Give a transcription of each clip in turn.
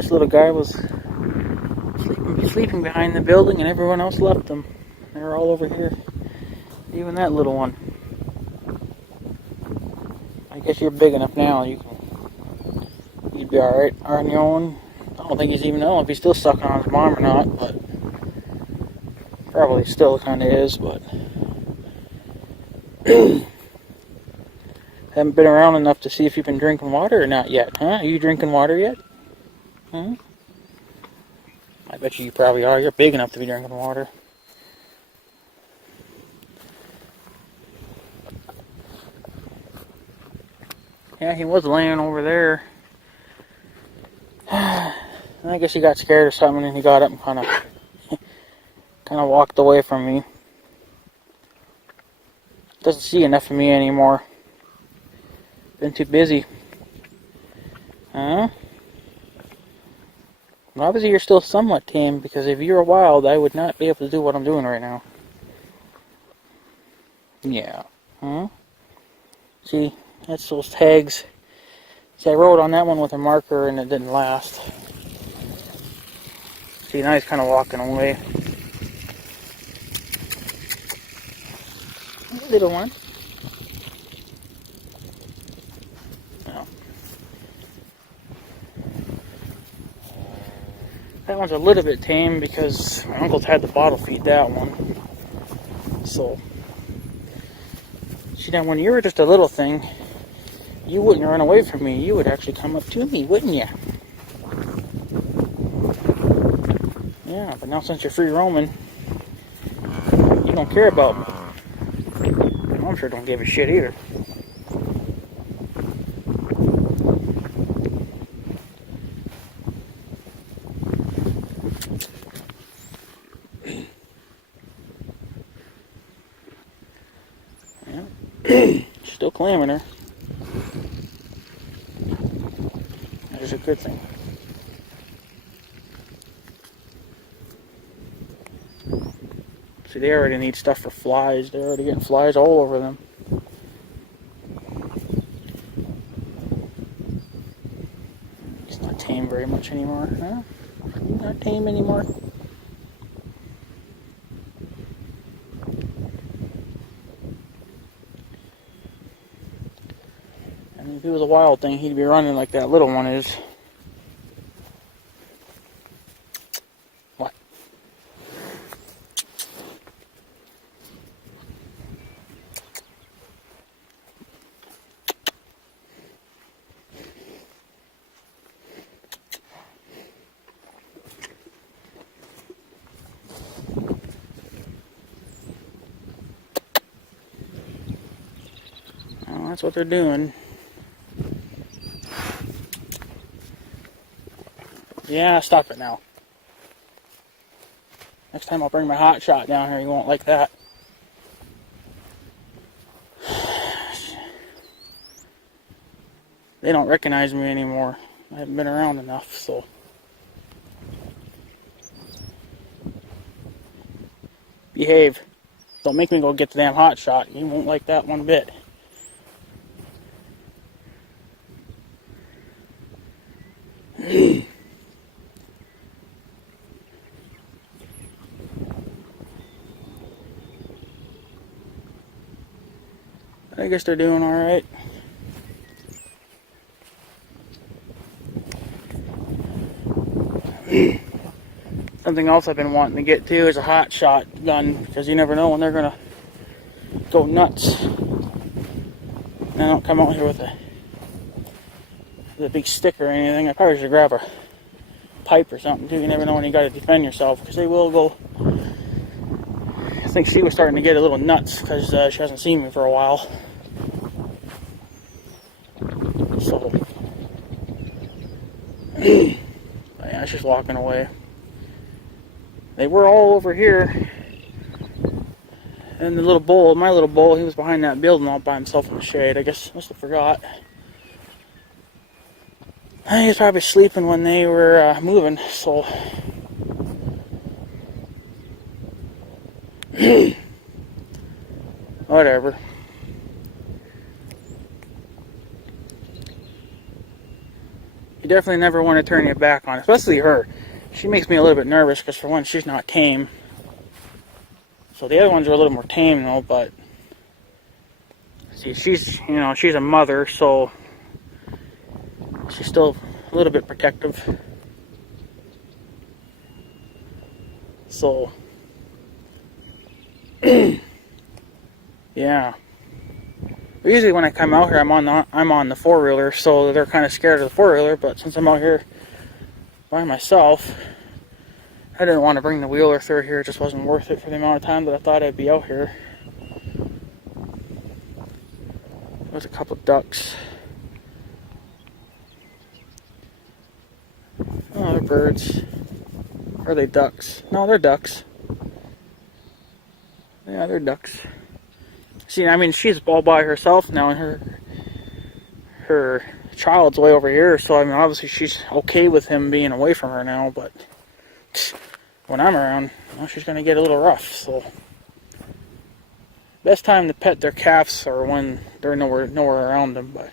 This little guy was sleeping behind the building, and everyone else left them. They were all over here. Even that little one. I guess you're big enough now. You'd be all right on your own. I don't think he's even know if he's still sucking on his mom or not, but probably still kind of is. But haven't been around enough to see if you've been drinking water or not yet, huh? Are you drinking water yet? Huh? I bet you probably are. You're big enough to be drinking water. Yeah, he was laying over there. I guess he got scared or something, and he got up and kind of walked away from me. Doesn't see enough of me anymore. Been too busy. Huh? Well, obviously you're still somewhat tame, because if you were wild, I would not be able to do what I'm doing right now. Yeah. Huh? See, that's those tags. See, I wrote on that one with a marker and it didn't last. See, now he's kind of walking away. Little one. Oh. That one's a little bit tame because my uncle's had to bottle feed that one. So, see, now when you were just a little thing, you wouldn't run away from me. You would actually come up to me, wouldn't you? Yeah, but now since you're free roaming, you don't care about me. I'm sure don't give a shit either. Yeah. Still clamming her. That is a good thing. See, they already need stuff for flies. They're already getting flies all over them. He's not tame very much anymore, huh? He's not tame anymore. I mean, if he was a wild thing, he'd be running like that little one is. What? Well, that's what they're doing. Yeah, stop it now. Next time I'll bring my hot shot down here, you won't like that. They don't recognize me anymore. I haven't been around enough, so. Behave. Don't make me go get the damn hot shot. You won't like that one bit. I guess they're doing alright. Something else I've been wanting to get to is a hot shot gun, because you never know when they're gonna go nuts. And I don't come out here with a big stick or anything. I probably should grab a pipe or something too. You never know when you gotta defend yourself, because they will go. I think she was starting to get a little nuts because she hasn't seen me for a while. So, yeah, she's walking away. They were all over here. And the little bull, my little bull, he was behind that building all by himself in the shade. I guess I must have forgot. I think he was probably sleeping when they were moving, so. Whatever. you definitely never want to turn your back on, especially her. She makes me a little bit nervous because, for one, she's not tame. So the other ones are a little more tame, though, but see, she's a mother, so she's still a little bit protective. So, yeah. But usually when I come out here, I'm on the four-wheeler, so they're kind of scared of the four-wheeler. But since I'm out here by myself, I didn't want to bring the wheeler through here. It just wasn't worth it for the amount of time that I thought I'd be out here. There's a couple ducks. Oh, they're birds. Or are they ducks? No, they're ducks. Yeah, they're ducks. See, I mean, she's all by herself now, and her child's way over here. So, I mean, obviously she's okay with him being away from her now. But when I'm around, well, she's gonna get a little rough. So, best time to pet their calves are when they're nowhere around them. But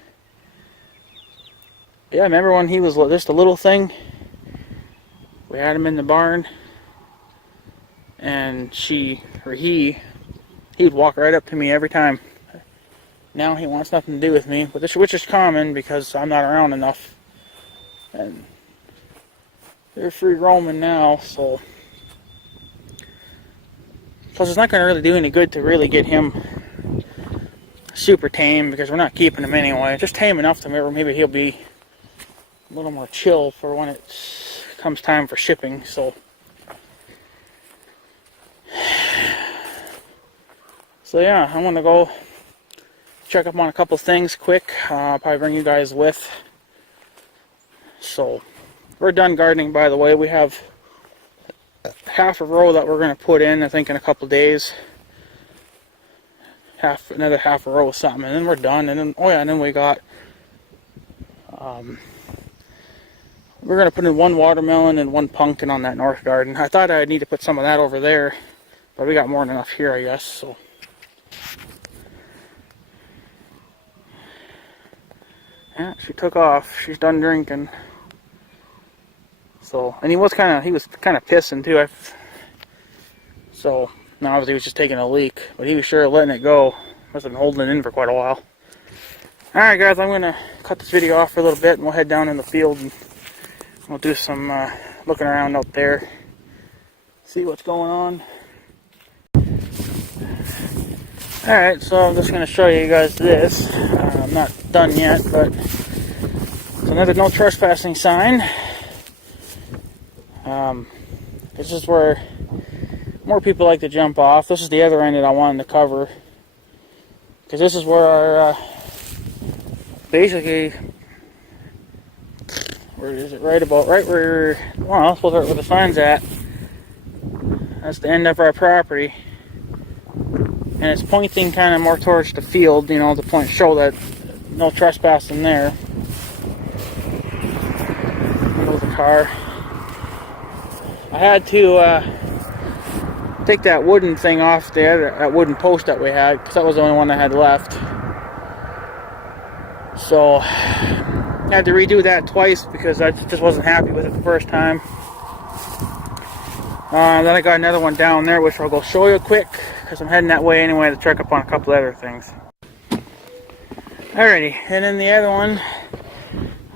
yeah, remember when he was just a little thing? We had him in the barn, and he'd walk right up to me every time. Now he wants nothing to do with me, which is common because I'm not around enough. And they're free roaming now, so. Plus, it's not going to really do any good to really get him super tame because we're not keeping him anyway. Just tame enough to maybe he'll be a little more chill for when it comes time for shipping. So yeah, I'm gonna go check up on a couple things quick. I'll probably bring you guys with. So we're done gardening, by the way. We have half a row that we're gonna put in, I think, in a couple days. Another half a row of something, and then we're done. And then, oh yeah, and then we got we're going to put in one watermelon and one pumpkin on that north garden. I thought I'd need to put some of that over there, but we got more than enough here, I guess. So yeah, she took off. She's done drinking. So, and he was kind of pissing too. So now obviously he was just taking a leak, but he was sure of letting it go. Must have been holding it in for quite a while. All right, guys, I'm going to cut this video off for a little bit, and we'll head down in the field and we'll do some looking around out there, see what's going on. Alright, so I'm just going to show you guys this. I'm not done yet, but it's another no trespassing sign. This is where more people like to jump off. This is the other end that I wanted to cover, because this is where our, basically, where is it? Right where, well, that's where the sign's at. That's the end of our property. And it's pointing kind of more towards the field, you know, to show that no trespassing there. There's the car. I had to take that wooden thing off that wooden post that we had, because that was the only one I had left. So I had to redo that twice because I just wasn't happy with it the first time. Then I got another one down there, which I'll go show you quick, because I'm heading that way anyway to check up on a couple other things. Alrighty, and then the other one,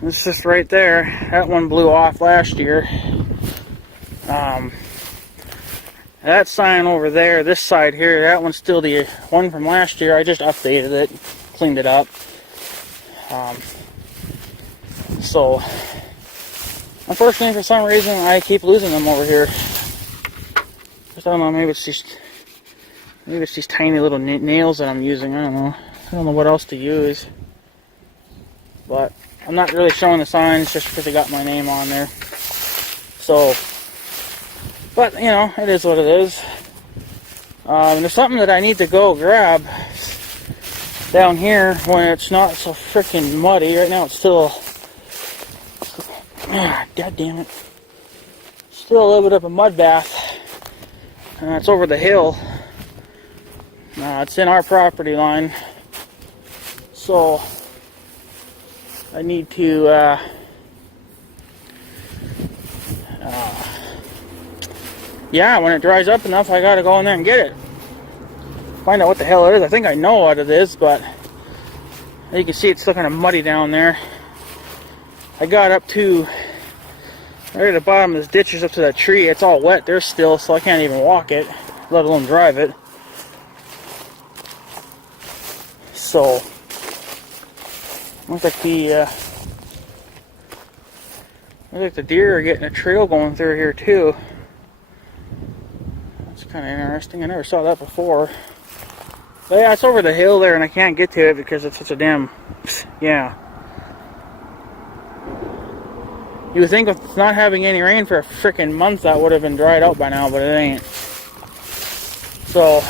it's just right there. That one blew off last year. That sign over there, this side here, that one's still the one from last year. I just updated it, cleaned it up. So, unfortunately, for some reason, I keep losing them over here. I don't know, maybe it's these tiny little nails that I'm using. I don't know what else to use. But I'm not really showing the signs just because they got my name on there. So, but you know, it is what it is. There's something that I need to go grab down here when it's not so freaking muddy. Right now it's still, god damn it, still a little bit of a mud bath. It's over the hill. It's in our property line. So I need to yeah, when it dries up enough, I gotta go in there and get it. Find out what the hell it is. I think I know what it is, but you can see it's still kind of muddy down there. I got up to right at the bottom of this ditch is up to that tree. It's all wet there still, so I can't even walk it, let alone drive it. So looks like the deer are getting a trail going through here too. That's kind of interesting. I never saw that before. But yeah, it's over the hill there, and I can't get to it because it's such a damn, yeah. You would think with not having any rain for a freaking month, that would have been dried out by now, but it ain't. So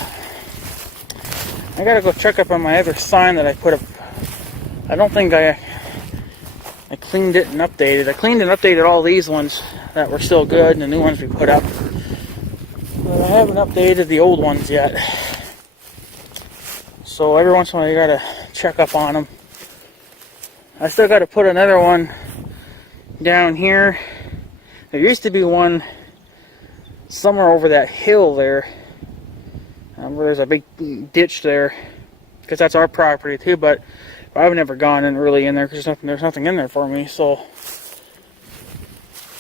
I gotta go check up on my other sign that I put up. I don't think I cleaned it and updated. I cleaned and updated all these ones that were still good, and the new ones we put up. But I haven't updated the old ones yet. So every once in a while you gotta check up on them. I still gotta put another one down here. There used to be one somewhere over that hill there, where there's a big ditch there, because that's our property too. But I've never gone in really in there because there's nothing in there for me. So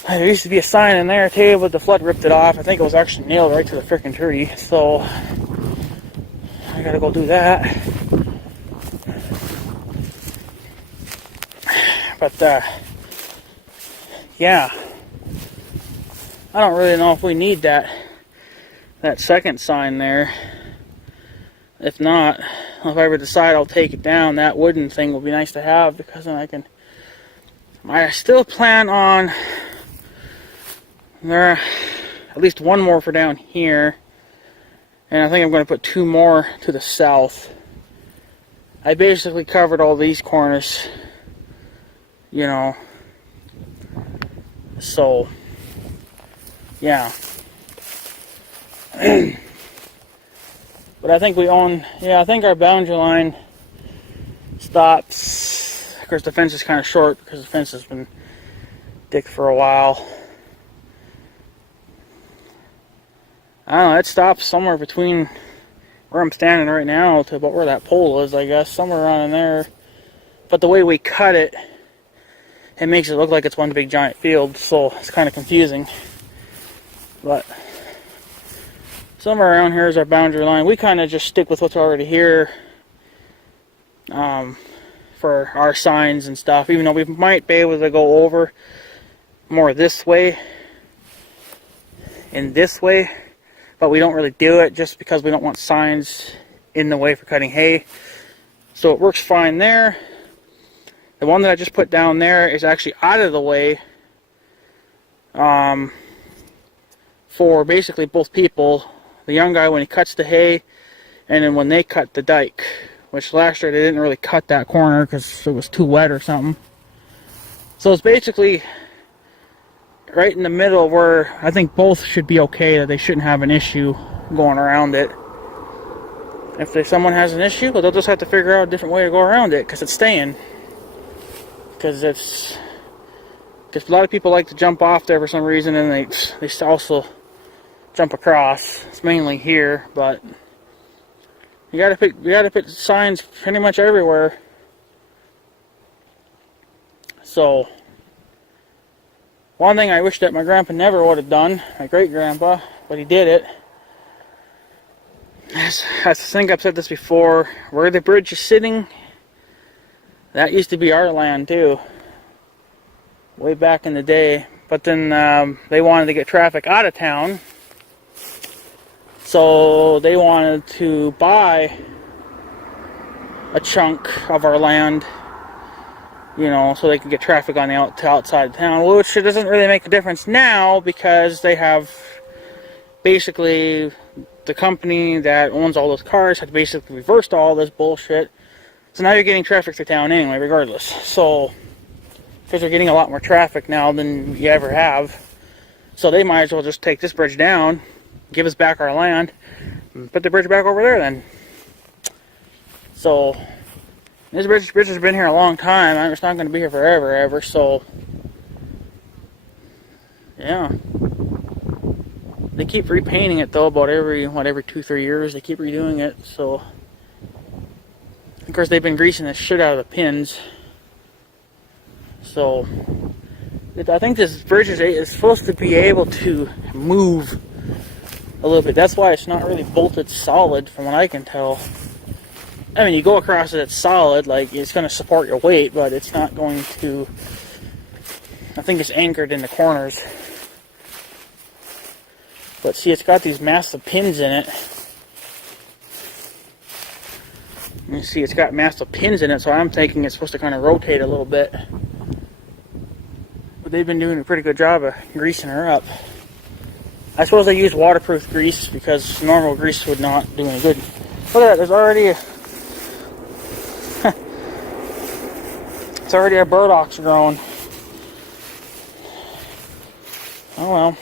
there used to be a sign in there too, but the flood ripped it off. I think it was actually nailed right to the freaking tree. So I gotta go do that. But yeah, I don't really know if we need that second sign there. If not, if I ever decide I'll take it down, that wooden thing will be nice to have, because then I still plan on there at least one more for down here, and I think I'm going to put 2 more to the south. I basically covered all these corners, you know, so yeah. But I think we own, I think our boundary line stops. Of course, the fence is kind of short because the fence has been thick for a while. I don't know, it stops somewhere between where I'm standing right now to about where that pole is, I guess, somewhere around in there. But the way we cut it, it makes it look like it's one big giant field, so it's kind of confusing. But somewhere around here is our boundary line. We kind of just stick with what's already here for our signs and stuff, even though we might be able to go over more this way and this way, but we don't really do it just because we don't want signs in the way for cutting hay. So it works fine there. The one that I just put down there is actually out of the way for basically both people. The young guy when he cuts the hay, and then when they cut the dike, which last year they didn't really cut that corner because it was too wet or something. So it's basically right in the middle where I think both should be okay, that they shouldn't have an issue going around it. If someone has an issue, well, they'll just have to figure out a different way to go around it, because it's staying. Because a lot of people like to jump off there for some reason, and they also jump across. It's mainly here, but you gotta put signs pretty much everywhere. So one thing I wish that my grandpa never would have done, my great grandpa, but he did it. I think I've said this before, where the bridge is sitting, that used to be our land too, way back in the day. But then they wanted to get traffic out of town, so they wanted to buy a chunk of our land, you know, so they could get traffic on the outside of town, which it doesn't really make a difference now, because they have basically, the company that owns all those cars had basically reversed all this bullshit. So now you're getting traffic through town anyway, regardless. So, because you're getting a lot more traffic now than you ever have, so they might as well just take this bridge down, give us back our land, and put the bridge back over there then. So this bridge has been here a long time. It's not going to be here forever, ever. So yeah. They keep repainting it though, about every 2-3 years. They keep redoing it. So, of course, they've been greasing the shit out of the pins. So, I think this bridge is supposed to be able to move a little bit. That's why it's not really bolted solid, from what I can tell. I mean, you go across it, it's solid, like it's going to support your weight, but it's not going to. I think it's anchored in the corners. But see, it's got these massive pins in it. You see, it's got massive pins in it, so I'm thinking it's supposed to kind of rotate a little bit. But they've been doing a pretty good job of greasing her up. I suppose they use waterproof grease because normal grease would not do any good. Look at that, there's already a... it's already a burdocks growing. Oh well.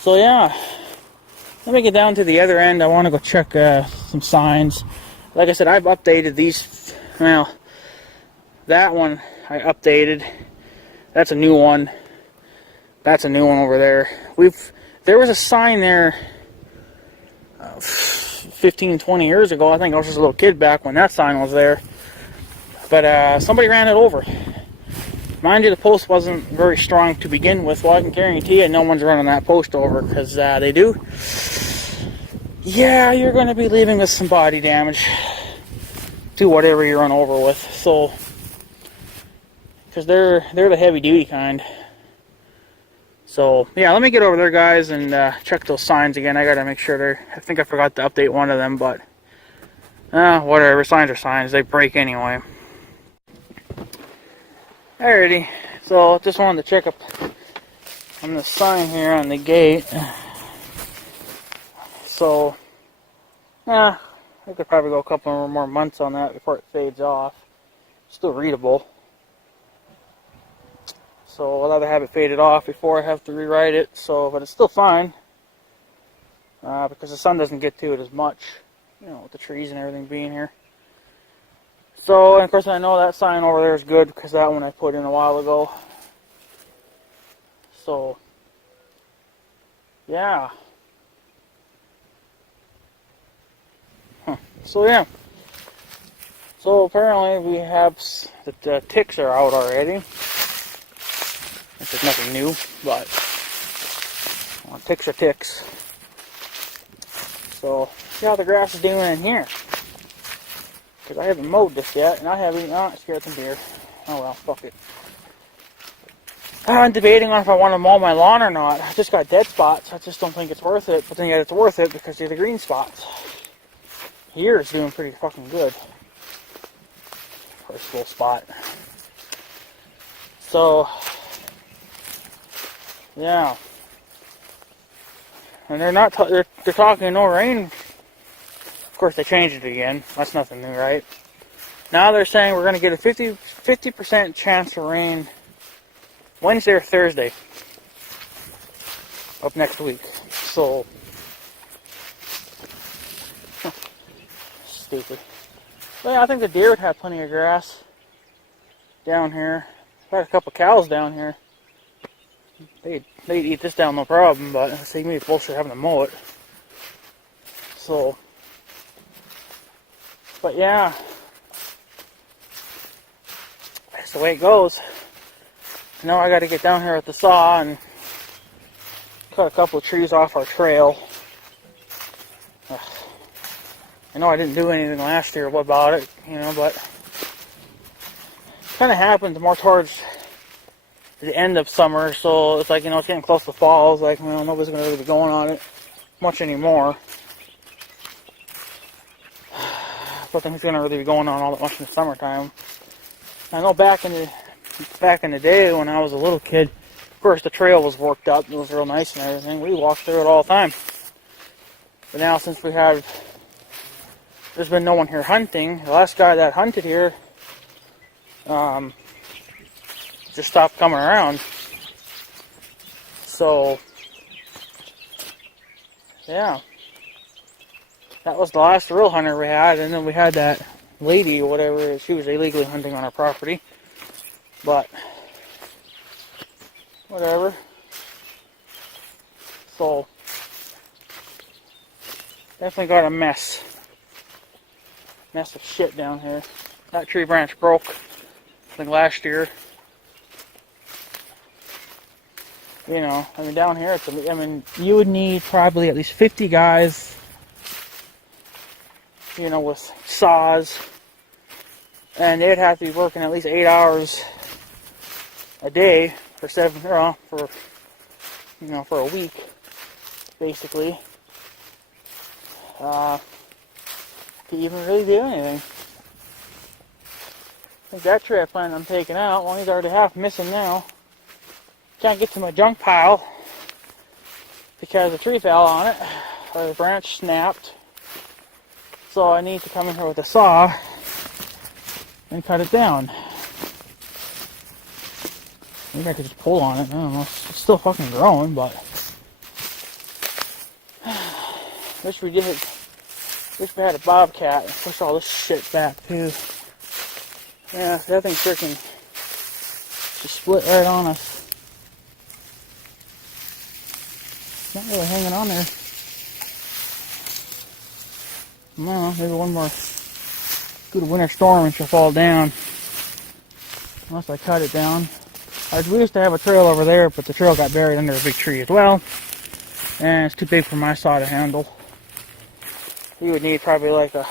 So yeah, let me get down to the other end. I want to go check some signs. Like I said, I've updated these. Well, that one I updated. That's a new one. That's a new one over there. There was a sign there 15, 20 years ago. I think I was just a little kid back when that sign was there. But somebody ran it over. Mind you, the post wasn't very strong to begin with. Well, I can guarantee you no one's running that post over, because they do. Yeah, you're going to be leaving us some body damage to whatever you run over with. So, because they're the heavy duty kind. So, yeah, let me get over there, guys, and check those signs again. I got to make sure I think I forgot to update one of them, but whatever. Signs are signs. They break anyway. Alrighty, so just wanted to check up on the sign here on the gate. So, I could probably go a couple more months on that before it fades off. Still readable. So I'll rather have it faded off before I have to rewrite it. So, but it's still fine because the sun doesn't get to it as much, with the trees and everything being here. So, and of course I know that sign over there is good because that one I put in a while ago. So, yeah. So, yeah. So, apparently we have the ticks are out already. This is nothing new, but ticks are ticks. So, see how the grass is doing in here. Because I haven't mowed this yet, and I haven't scared some deer. Oh well, fuck it. I'm debating on if I want to mow my lawn or not. I just got dead spots. I just don't think it's worth it. But then yet it's worth it because of the green spots. Here it's doing pretty fucking good. First little spot. So, yeah. And they're not. They're talking no rain. Of course, they changed it again. That's nothing new, right? Now they're saying we're going to get a 50% chance of rain Wednesday or Thursday of next week. So, stupid. But yeah, I think the deer would have plenty of grass down here. Got a couple cows down here. They'd eat this down no problem, but I see me bullshit having to mow it. So, but yeah, that's the way it goes. Now I got to get down here with the saw and cut a couple of trees off our trail. I know I didn't do anything last year about it, but it kind of happened more towards the end of summer, so it's like, it's getting close to fall. It's like, nobody's going to really be going on it much anymore. I don't think it's going to really be going on all that much in the summertime. I know back in the day when I was a little kid, of course the trail was worked up. It was real nice and everything. We walked through it all the time. But now since there's been no one here hunting. The last guy that hunted here just stopped coming around. So, yeah. That was the last real hunter we had, and then we had that lady or whatever. She was illegally hunting on our property. But, whatever. So, definitely got a mess of shit down here. That tree branch broke, I think last year. You know, I mean, down here, you would need probably at least 50 guys, you know, with saws, and they'd have to be working at least 8 hours a day for for a week, basically, to even really do anything. I think that tree I planned on taking out, well, he's already half missing now. Can't get to my junk pile because the tree fell on it, or the branch snapped. So I need to come in here with a saw and cut it down. Maybe I could just pull on it. I don't know. It's still fucking growing, but wish we had a bobcat and push all this shit back too. Yeah, that thing freaking just split right on us. Not really hanging on there. No, maybe one more good winter storm and she'll fall down. Unless I cut it down. We used to have a trail over there, but the trail got buried under a big tree as well. And it's too big for my saw to handle. You would need probably like a,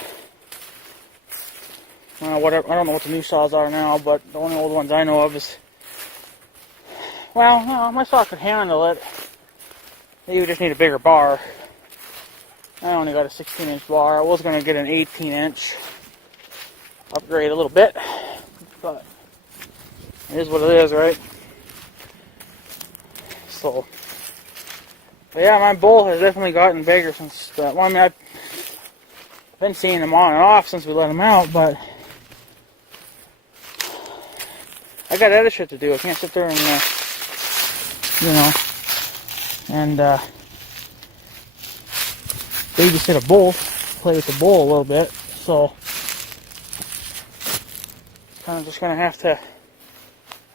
whatever. I don't know what the new saws are now, but the only old ones I know of is, well, no, my saw could handle it. You would just need a bigger bar. I only got a 16-inch bar. I was going to get an 18-inch. Upgrade a little bit. But it is what it is, right? So, but yeah, my bull has definitely gotten bigger since, I've been seeing him on and off since we let him out, but I got other shit to do. I can't sit there and, and babysit a bull, play with the bull a little bit. So kind of just gonna have to,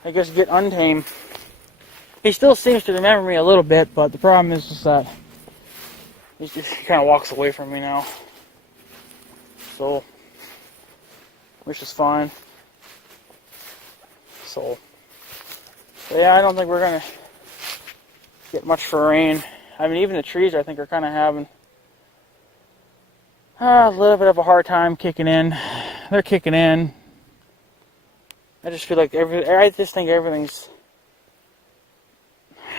I guess, get untamed. He still seems to remember me a little bit, but the problem is just that he kind of walks away from me now. So, which is fine. So, yeah, I don't think we're gonna get much for rain. I mean, even the trees, I think, are kind of having a little bit of a hard time kicking in. They're kicking in. I just feel like I just think everything's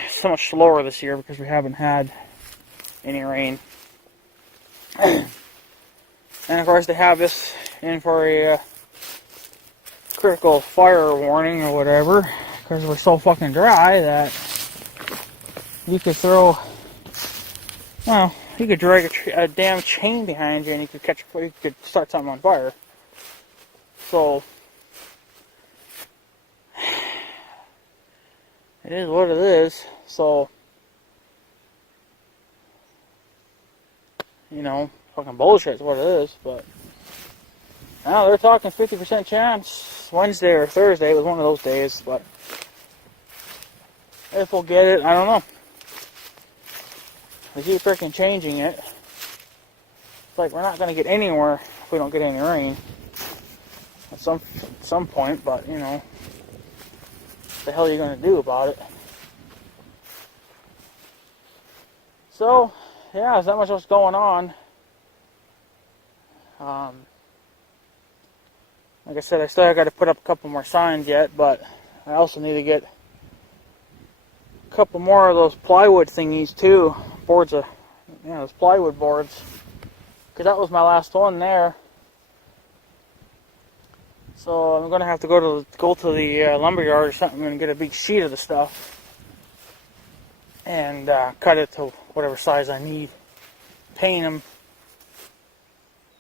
so much slower this year because we haven't had any rain. And of course, they have this in for a critical fire warning or whatever, because we're so fucking dry that you could throw, well, you could drag a damn chain behind you and you could start something on fire. So it is what it is. So, fucking bullshit is what it is. But now they're talking 50% chance Wednesday or Thursday. It was one of those days, but if we'll get it, I don't know. They keep freaking changing it. It's like we're not going to get anywhere if we don't get any rain at some point. But what the hell are you going to do about it? So, yeah, there's not much else going on. Like I said, I still got to put up a couple more signs yet, but I also need to get a couple more of those plywood thingies too. Those plywood boards. Because that was my last one there. So I'm going to have to go to the lumberyard or something and get a big sheet of the stuff. And cut it to whatever size I need. Paint them.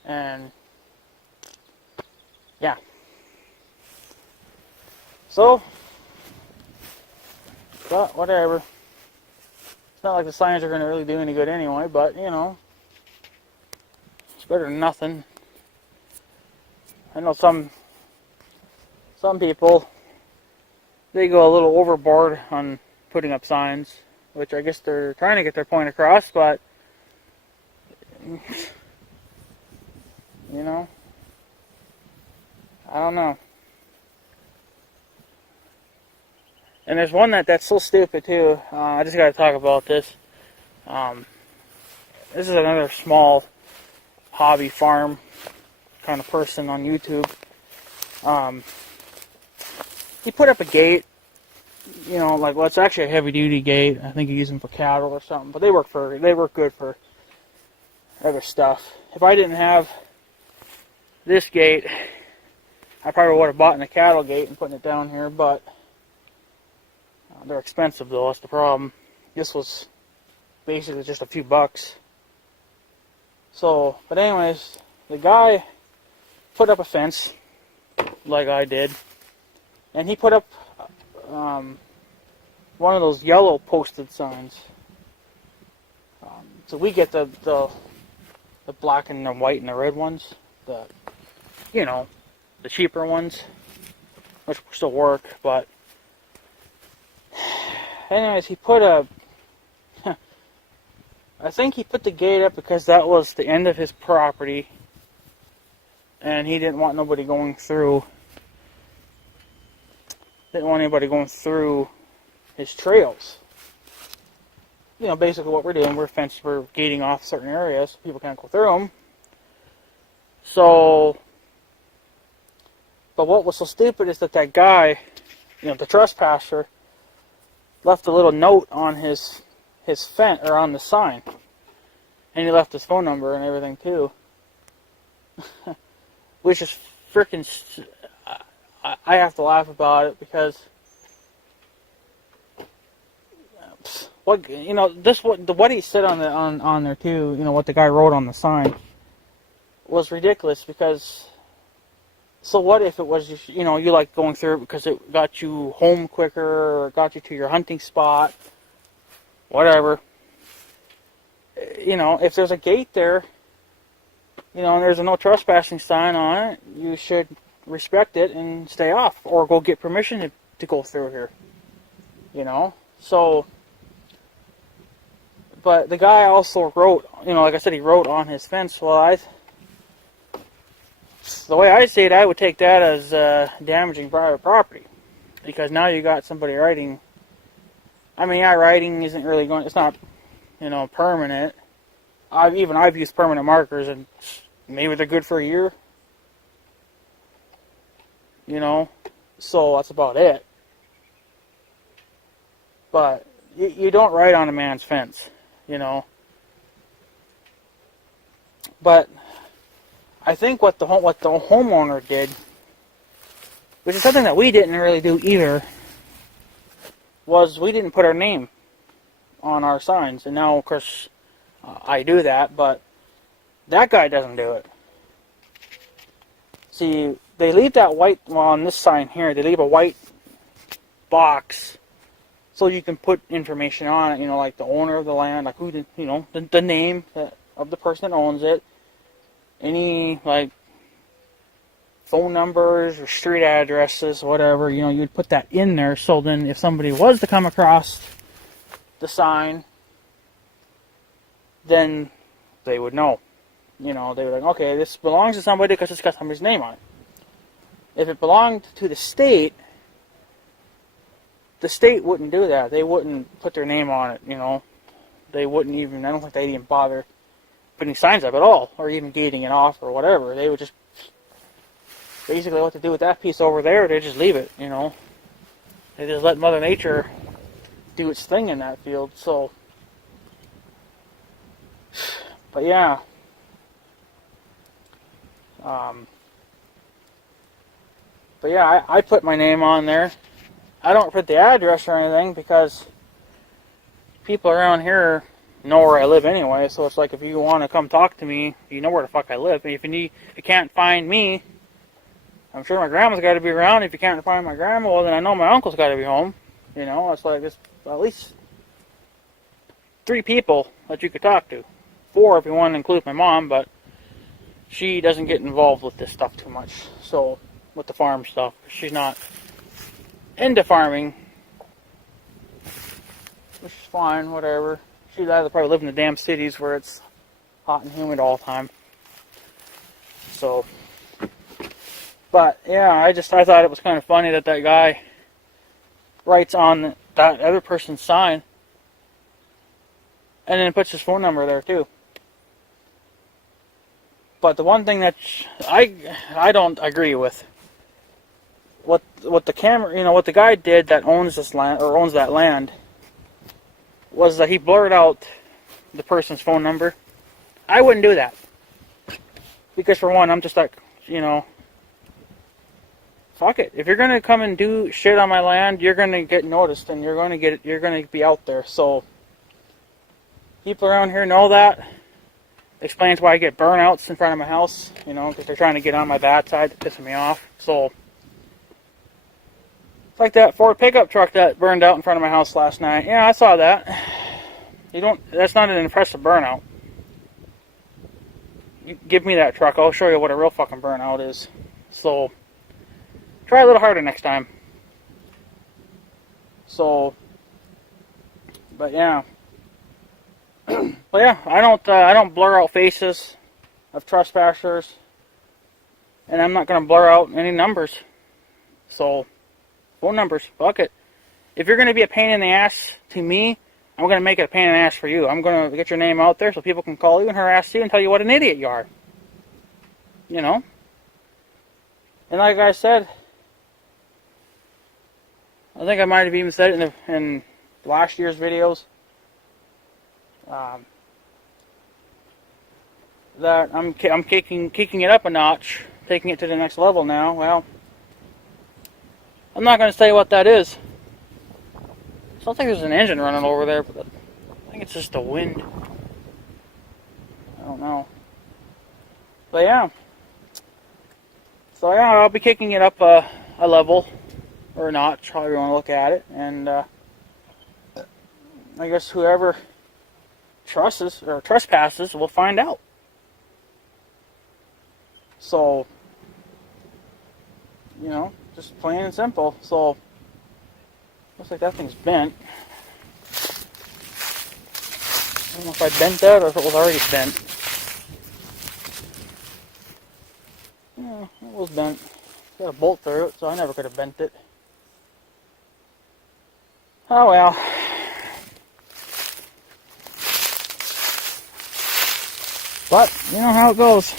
And yeah. So, but whatever. It's not like the signs are going to really do any good anyway, but it's better than nothing. I know some people, they go a little overboard on putting up signs, which I guess they're trying to get their point across, but, you know, I don't know. And there's one that's so stupid too. I just got to talk about this. This is another small hobby farm kind of person on YouTube. He put up a gate, you know, like, well, it's actually a heavy duty gate. I think you use them for cattle or something, but they work good for other stuff. If I didn't have this gate, I probably would have bought a cattle gate and putting it down here, but they're expensive though, that's the problem. This was basically just a few bucks. So, but anyways, the guy put up a fence, like I did, and he put up one of those yellow posted signs. So we get the black and the white and the red ones, the cheaper ones, which still work, but anyways, he put I think he put the gate up because that was the end of his property, and he didn't want nobody going through. Didn't want anybody going through his trails. You know, basically what we're doing, we're gating off certain areas so people can't go through them. So, but what was so stupid is that guy, the trespasser, left a little note on his fence, or on the sign, and he left his phone number and everything too. Which is freaking. I have to laugh about it because what he said on there too. What the guy wrote on the sign was ridiculous because. So what if it was you like going through it because it got you home quicker or got you to your hunting spot, whatever. If there's a gate there, and there's a no trespassing sign on it, you should respect it and stay off or go get permission to go through here. So, but the guy also wrote, like I said, he wrote on his fence. Well, the way I see it, I would take that as damaging private property, because now you got somebody writing. I mean, writing isn't really going. It's not, permanent. I've used permanent markers, and maybe they're good for a year. So that's about it. But you don't write on a man's fence, But I think what the homeowner did, which is something that we didn't really do either, was we didn't put our name on our signs. And now, of course, I do that, but that guy doesn't do it. See, they leave that white, on this sign here, they leave a white box so you can put information on it, like the owner of the land, like who, the name of the person that owns it, any, like, phone numbers or street addresses, whatever, you'd put that in there, so then if somebody was to come across the sign, then they would know. They would be like, okay, this belongs to somebody because it's got somebody's name on it. If it belonged to the state wouldn't do that. They wouldn't put their name on it, They wouldn't even, I don't think they'd even bother putting signs up at all, or even gating it off or whatever. They would just, basically what to do with that piece over there, they just leave it, They just let Mother Nature do its thing in that field, so. But yeah. But yeah, I put my name on there. I don't put the address or anything because people around here know where I live anyway. So it's like, if you want to come talk to me, you know where the fuck I live. And if you can't find me, I'm sure my grandma's got to be around. If you can't find my grandma, well, then I know my uncle's got to be home. It's like it's at least 3 people that you could talk to. 4 if you want to include my mom, but she doesn't get involved with this stuff too much. So, with the farm stuff, she's not into farming. which is fine, whatever. She'd rather probably live in the damn cities where it's hot and humid all the time. So, but yeah, I thought it was kind of funny that guy writes on that other person's sign and then puts his phone number there too. But the one thing that I don't agree with, what the camera, what the guy did that owns this land, or owns that land, was that he blurred out the person's phone number. I wouldn't do that. Because for one, I'm just like, fuck it. If you're gonna come and do shit on my land, you're gonna get noticed and you're gonna be out there. So people around here know that. Explains why I get burnouts in front of my house, because they're trying to get on my bad side, pissing me off. So it's like that Ford pickup truck that burned out in front of my house last night. Yeah, I saw that. That's not an impressive burnout. You give me that truck, I'll show you what a real fucking burnout is. So try a little harder next time. So, but yeah. But yeah, I don't blur out faces of trespassers, and I'm not gonna blur out any numbers. So, phone numbers, fuck it. If you're gonna be a pain in the ass to me, I'm gonna make it a pain in the ass for you. I'm gonna get your name out there so people can call you and harass you and tell you what an idiot you are. And like I said, I think I might have even said it in last year's videos. That I'm kicking it up a notch, taking it to the next level now. Well, I'm not going to say what that is. I don't think there's an engine running over there, but I think it's just the wind. I don't know. But yeah. So yeah, I'll be kicking it up a level, or a notch, however you want to look at it. And I guess whoever trespasses will find out. So, just plain and simple. So, looks like that thing's bent. I don't know if I bent that or if it was already bent. Yeah, it was bent. Got a bolt through it, so I never could have bent it. Oh well. But, you know how it goes.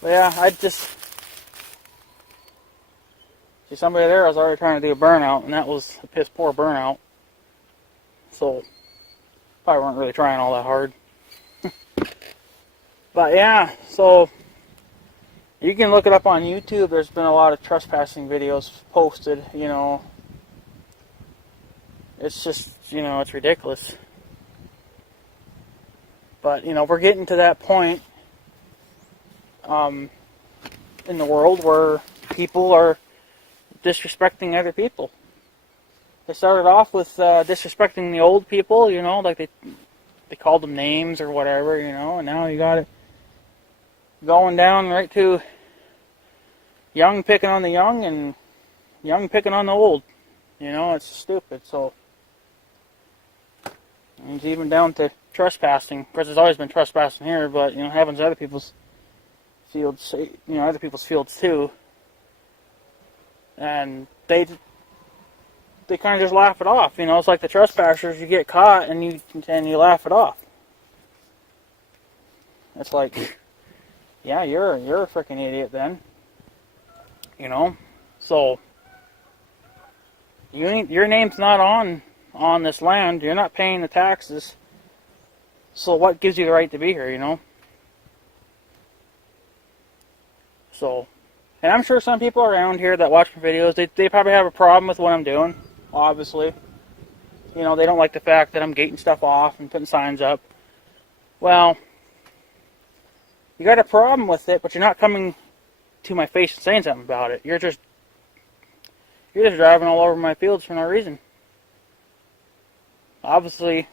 But yeah, I just... See, somebody there was already trying to do a burnout, and that was a piss poor burnout. So, probably weren't really trying all that hard. But yeah, so... You can look it up on YouTube. There's been a lot of trespassing videos posted, It's just, it's ridiculous. But, we're getting to that point in the world where people are disrespecting other people. They started off with disrespecting the old people, like they called them names or whatever, and now you got it going down right to young picking on the young and young picking on the old. It's stupid. So, it's even down to trespassing. Of course, there's always been trespassing here, but, it happens to other people's fields, other people's fields too. And they kind of just laugh it off. It's like the trespassers, you get caught and you laugh it off. It's like, yeah, you're a freaking idiot then. So your name's not on this land. You're not paying the taxes. So what gives you the right to be here, So, and I'm sure some people around here that watch my videos, they probably have a problem with what I'm doing, obviously. They don't like the fact that I'm gating stuff off and putting signs up. Well, you got a problem with it, but you're not coming to my face and saying something about it. You're just driving all over my fields for no reason. Obviously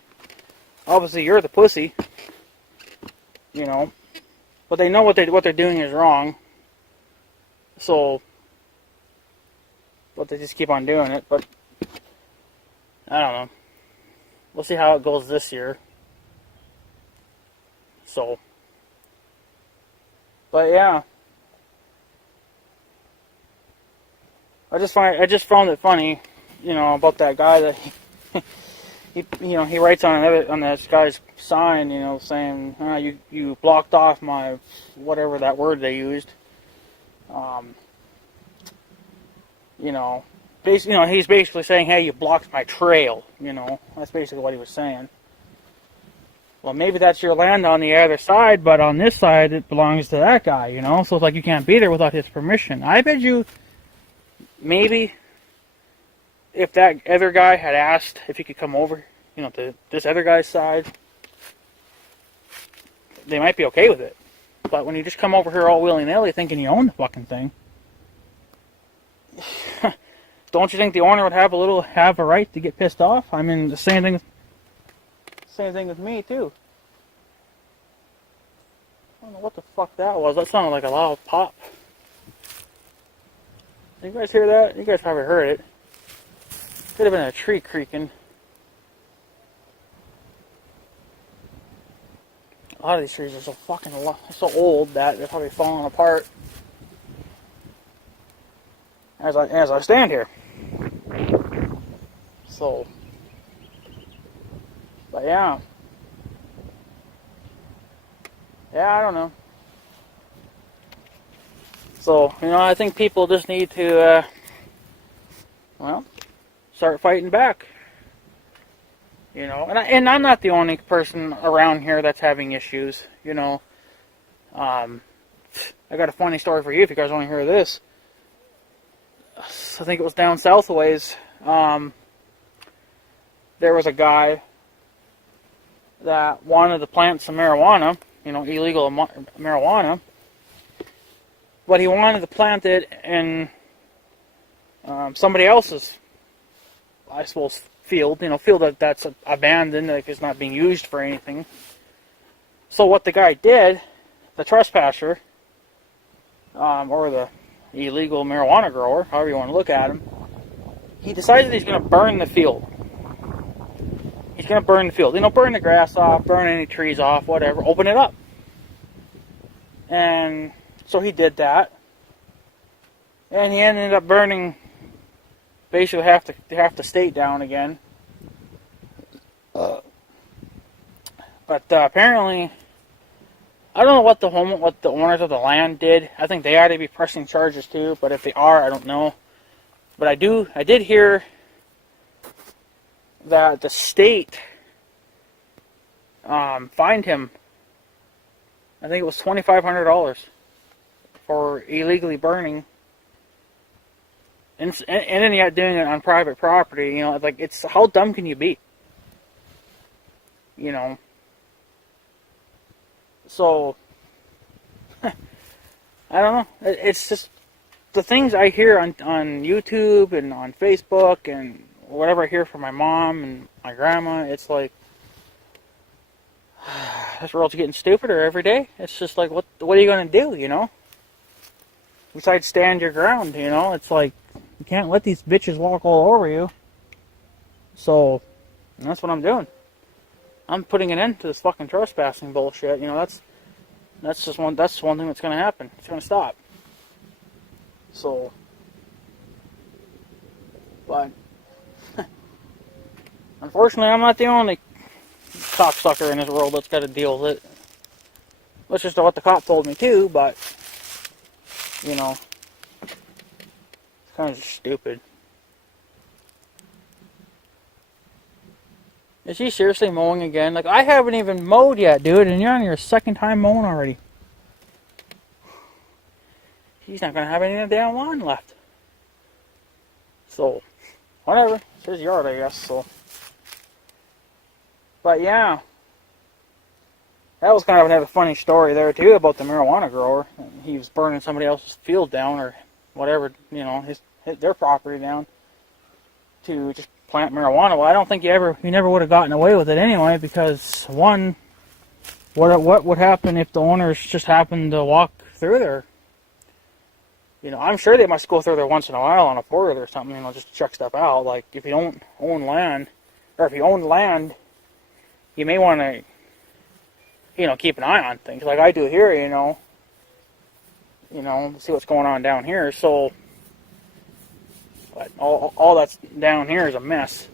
you're the pussy, but they know what they're doing is wrong. So, but they just keep on doing it. But I don't know. We'll see how it goes this year. So, but yeah, I just found it funny, about that guy that he writes on this guy's sign, saying you blocked off my whatever that word they used. He's basically saying, hey, you blocked my trail. That's basically what he was saying. Well, maybe that's your land on the other side, but on this side it belongs to that guy, So it's like you can't be there without his permission. I bet you, maybe, if that other guy had asked if he could come over, to this other guy's side, they might be okay with it. But when you just come over here all willy-nilly thinking you own the fucking thing, don't you think the owner would have a right to get pissed off? I mean, the same thing with me too. I don't know what the fuck that was. That sounded like a loud pop. You guys hear that? You guys probably heard it. Could have been a tree creaking. A lot of these trees are so old that they're probably falling apart as I stand here. So, but yeah, I don't know. So, I think people just need to, start fighting back. And I'm not the only person around here that's having issues. I got a funny story for you if you guys want to hear this. I think it was down south a ways. There was a guy that wanted to plant some marijuana, illegal marijuana, but he wanted to plant it in somebody else's, I suppose, field, field that's abandoned, like it's not being used for anything. So what the guy did, the trespasser, or the illegal marijuana grower, however you want to look at him, he decided he's going to burn the field. He's going to burn the field. Burn the grass off, burn any trees off, whatever, open it up. And so he did that. And he ended up burning basically half the state down again. But apparently, I don't know what the owners of the land did. I think they ought to be pressing charges too. But if they are, I don't know. But I did hear that the state fined him. I think it was $2,500 for illegally burning. And then yet doing it on private property, it's how dumb can you be? So, I don't know. It's just the things I hear on YouTube and on Facebook and whatever I hear from my mom and my grandma, it's like, this world's getting stupider every day. It's just like, what are you going to do, Besides stand your ground, it's like, you can't let these bitches walk all over you. So, that's what I'm doing. I'm putting an end to this fucking trespassing bullshit. That's one thing that's going to happen. It's going to stop. So, but unfortunately, I'm not the only cocksucker in this world that's got to deal with it. That's just what the cop told me too, but it's kind of just stupid. Is he seriously mowing again? Like, I haven't even mowed yet, dude, and you're on your second time mowing already. He's not going to have any damn lawn left. So, whatever. It's his yard, I guess, so. But, yeah. That was kind of another funny story there, too, about the marijuana grower. He was burning somebody else's field down, or whatever, their property down, to just plant marijuana. Well, I don't think he never would have gotten away with it anyway, because one, what would happen if the owners just happened to walk through there? I'm sure they must go through there once in a while on a 4-wheeler or something, just to check stuff out. Like, if you don't own land, or if you own land, you may want to, keep an eye on things like I do here, see what's going on down here. So, but all that's down here is a mess.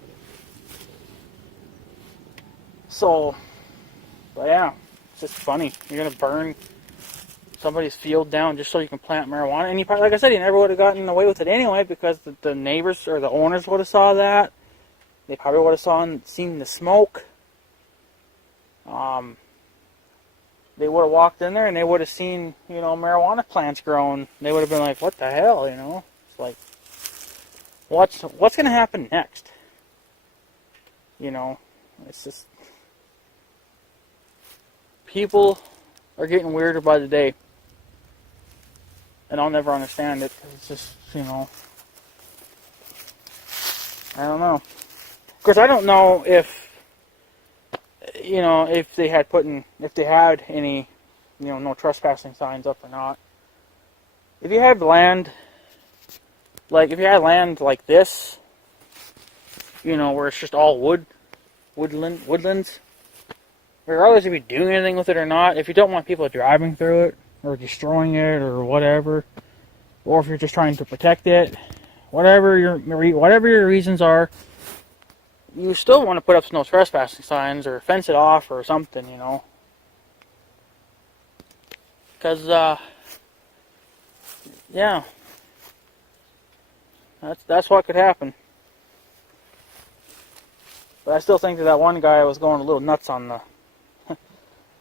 So, but yeah, it's just funny. You're going to burn somebody's field down just so you can plant marijuana. And you probably, like I said, you never would have gotten away with it anyway, because the neighbors or the owners would have saw that. They probably would have seen the smoke. They would have walked in there and they would have seen, marijuana plants growing. They would have been like, what the hell, It's like, what's going to happen next? It's just, people are getting weirder by the day. And I'll never understand it, because it's just, I don't know. Of course, I don't know if they had any, no trespassing signs up or not. If you had land, like this, where it's just all woodlands, regardless if you're doing anything with it or not, if you don't want people driving through it, or destroying it, or whatever, or if you're just trying to protect it, whatever your reasons are, you still want to put up no trespassing signs or fence it off or something, because yeah, that's what could happen. But I still think that one guy was going a little nuts on the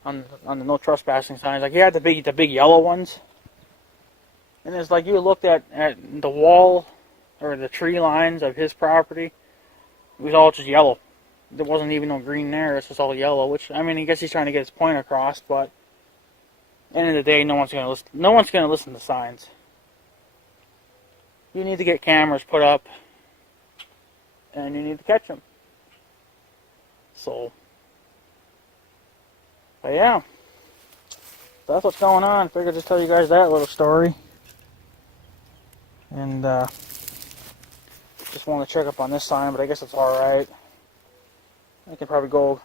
on the no trespassing signs. Like, he had the big yellow ones, and it's like you looked at the wall or the tree lines of his property. It was all just yellow. There wasn't even no green there. It's just all yellow. Which, I mean, I guess he's trying to get his point across. But at the end of the day, no one's gonna listen. No one's gonna listen to signs. You need to get cameras put up, and you need to catch them. So, but yeah, that's what's going on. Figured just tell you guys that little story, and just wanted to check up on this sign, but I guess it's all right. I can probably go,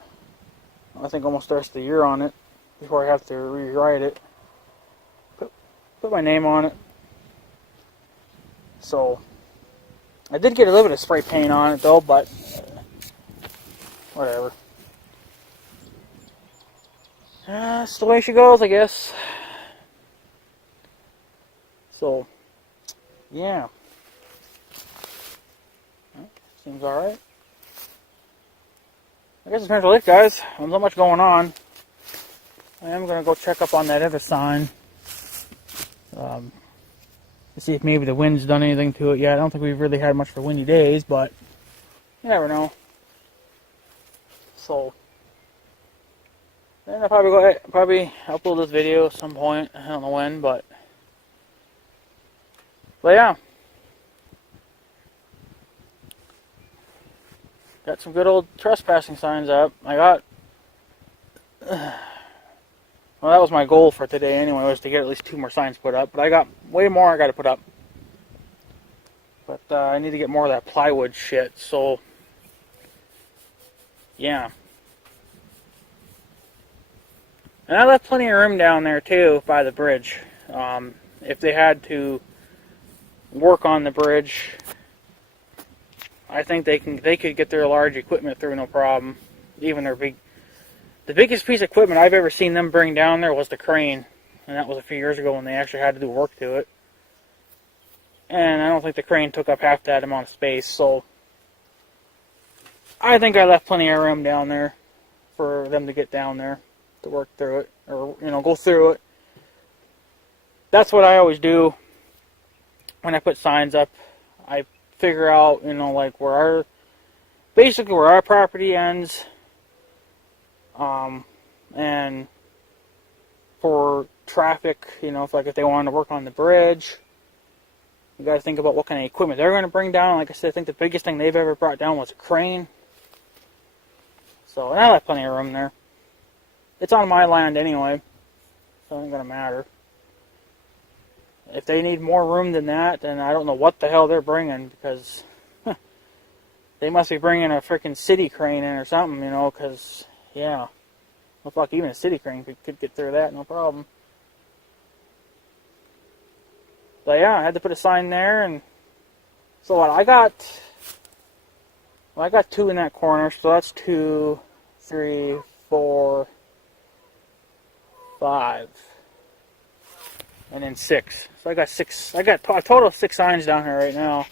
I think, almost the rest of the year on it before I have to rewrite it. Put my name on it. So, I did get a little bit of spray paint on it though, but whatever. That's the way she goes, I guess. So, yeah. Seems alright. I guess it's pretty much it, guys. There's not much going on. I am going to go check up on that other sign. To see if maybe the wind's done anything to it yet. I don't think we've really had much for windy days, but you never know. So, then I'll probably upload this video at some point. I don't know when, but yeah. Got some good old trespassing signs up. I got, well, that was my goal for today anyway, was to get at least 2 more signs put up. But I got way more I got to put up. But I need to get more of that plywood shit. So, yeah. And I left plenty of room down there too by the bridge. If they had to work on the bridge, I think they could get their large equipment through no problem. Even their the biggest piece of equipment I've ever seen them bring down there was the crane, and that was a few years ago when they actually had to do work to it. And I don't think the crane took up half that amount of space, so I think I left plenty of room down there for them to get down there to work through it, or go through it. That's what I always do when I put signs up. I figure out, like basically where our property ends, and for traffic, if they wanted to work on the bridge, you got to think about what kind of equipment they're going to bring down. Like I said, I think the biggest thing they've ever brought down was a crane. So, and I left plenty of room there. It's on my land anyway, so it ain't going to matter. If they need more room than that, then I don't know what the hell they're bringing, because They must be bringing a freaking city crane in or something, you know, because, yeah. Well, fuck, even a city crane could get through that, no problem. But yeah, I had to put a sign there, and so what, I got 2 in that corner, so that's 2, 3, 4, 5, and then 6. So I got 6, I got a total of 6 signs down here right now.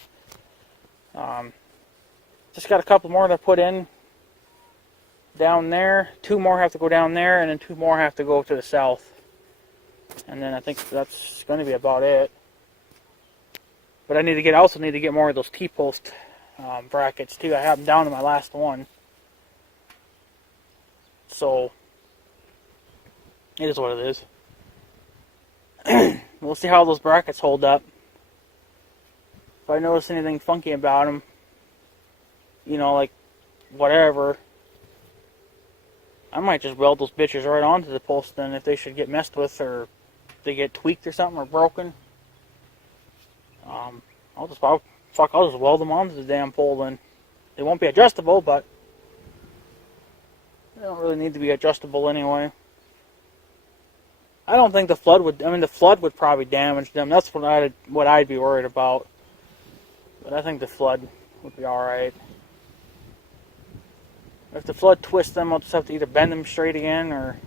Just got a couple more to put in down there. 2 more have to go down there, and then 2 more have to go to the south. And then I think that's going to be about it. But I also need to get more of those T-post brackets too. I have them down to my last one. So, it is what it is. We'll see how those brackets hold up. If I notice anything funky about them, you know, like whatever, I might just weld those bitches right onto the post then if they should get messed with or they get tweaked or something or broken. I'll just weld them onto the damn pole then. They won't be adjustable, but they don't really need to be adjustable anyway. I don't think the flood would probably damage them. That's what I'd be worried about. But I think the flood would be alright. If the flood twists them, I'll just have to either bend them straight again, or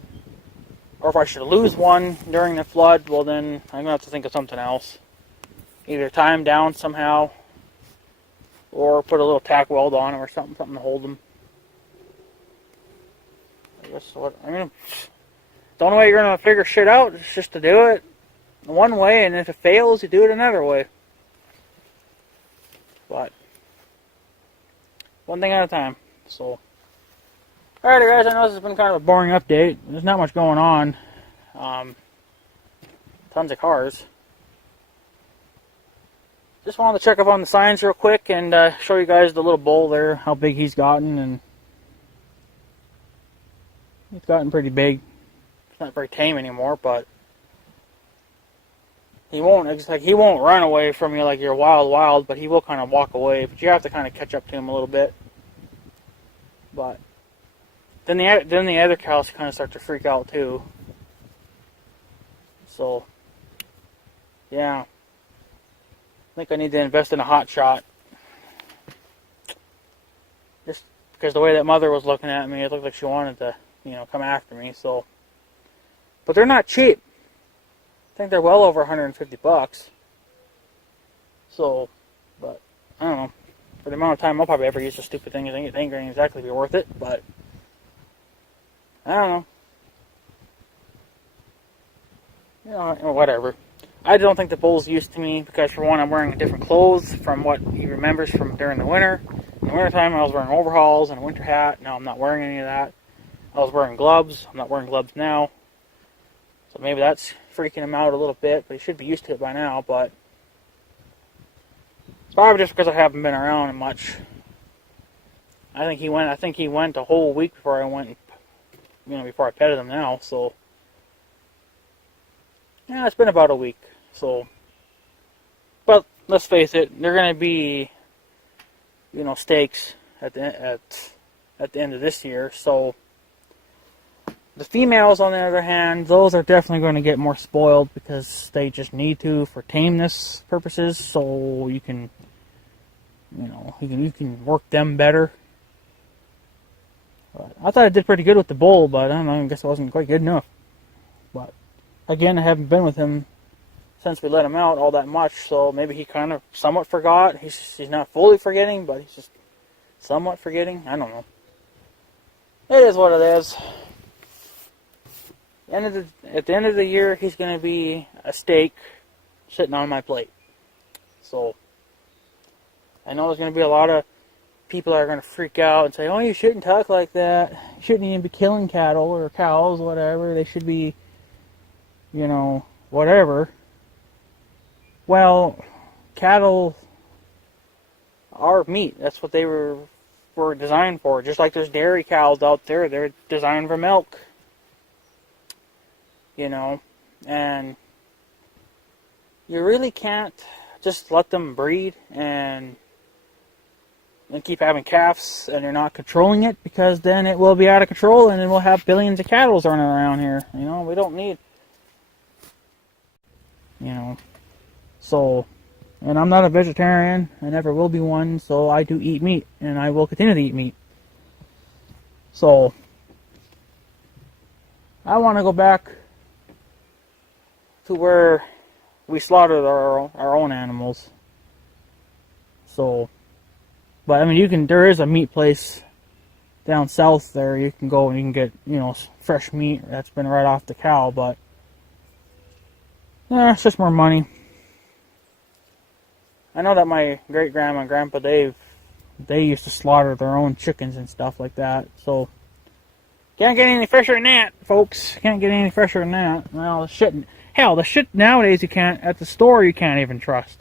if I should lose one during the flood, well then I'm going to have to think of something else. Either tie them down somehow, or put a little tack weld on them or something to hold them. The only way you're going to figure shit out is just to do it one way, and if it fails, you do it another way. But one thing at a time. So, alrighty guys, I know this has been kind of a boring update. There's not much going on. Tons of cars. Just wanted to check up on the signs real quick and show you guys the little bull there, how big he's gotten, and he's gotten pretty big. It's not very tame anymore, but he won't run away from you like you're wild, but he will kind of walk away. But you have to kind of catch up to him a little bit. But then the other cows kind of start to freak out too. So yeah, I think I need to invest in a hot shot. Just because the way that mother was looking at me, it looked like she wanted to, come after me. So, but they're not cheap. I think they're well over $150. So, but I don't know. For the amount of time I'll probably ever use this stupid thing, it ain't going to exactly be worth it. But I don't know. Whatever. I don't think the bull's used to me because, for one, I'm wearing different clothes from what he remembers from during the winter. In the wintertime, I was wearing overalls and a winter hat. Now I'm not wearing any of that. I was wearing gloves. I'm not wearing gloves now. So maybe that's freaking him out a little bit, but he should be used to it by now. But it's probably just because I haven't been around much. I think he went a whole week before I went, before I petted him now. So yeah, it's been about a week. So, but let's face it, they're going to be, stakes at the end of this year. So the females, on the other hand, those are definitely going to get more spoiled because they just need to for tameness purposes. So you can, you can work them better. But I thought I did pretty good with the bull, but I don't know. I guess it wasn't quite good enough. But again, I haven't been with him since we let him out all that much, so maybe he kind of somewhat forgot. He's not fully forgetting, but he's just somewhat forgetting. I don't know. It is what it is. At the end of the year, he's going to be a steak sitting on my plate. So I know there's going to be a lot of people that are going to freak out and say, "Oh, you shouldn't talk like that. You shouldn't even be killing cattle or cows, whatever. They should be, whatever." Well, cattle are meat. That's what they were designed for. Just like there's dairy cows out there, they're designed for milk. And you really can't just let them breed and, and keep having calves and you're not controlling it, because then it will be out of control and then we'll have billions of cattle running around here. You know, we don't need, you know, so, and I'm not a vegetarian, I never will be one, so I do eat meat, and I will continue to eat meat. So, I want to go back to where we slaughtered our own animals. So, but I mean, there is a meat place down south there. You can go and you can get, you know, fresh meat that's been right off the cow, but it's just more money. I know that my great grandma and grandpa Dave, they used to slaughter their own chickens and stuff like that. So can't get any fresher than that, folks. Can't get any fresher than that. Well, the shit nowadays you can't, at the store you can't even trust.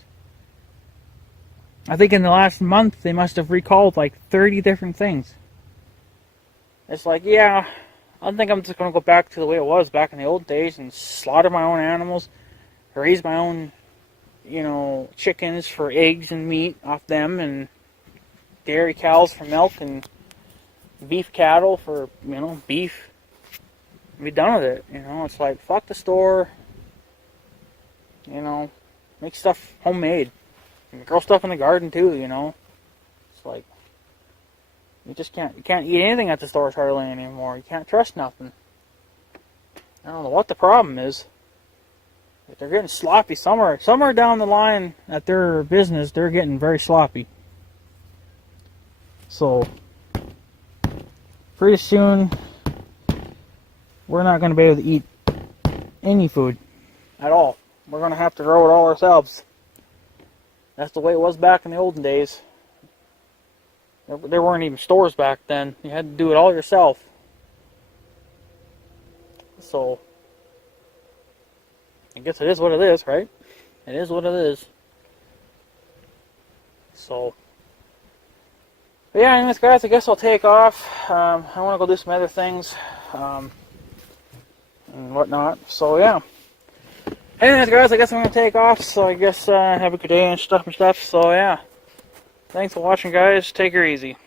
I think in the last month they must have recalled like 30 different things. It's like, yeah, I think I'm just going to go back to the way it was back in the old days and slaughter my own animals, raise my own, you know, chickens for eggs and meat off them, and dairy cows for milk, and beef cattle for, you know, beef. Be done with it, you know. It's like, fuck the store, you know, make stuff homemade. And grow stuff in the garden too, you know. It's like, you can't eat anything at the stores hardly anymore. You can't trust nothing. I don't know what the problem is. If they're getting sloppy somewhere down the line at their business, they're getting very sloppy. So, pretty soon, we're not going to be able to eat any food at all. We're going to have to grow it all ourselves. That's the way it was back in the olden days. There weren't even stores back then. You had to do it all yourself. So, I guess it is what it is, right? It is what it is. So, but yeah, anyways, guys, I guess I'll take off. I want to go do some other things and whatnot. So, yeah. Anyways, guys, I guess I'm going to take off. So, I guess have a good day and stuff. So, yeah. Thanks for watching, guys. Take her easy.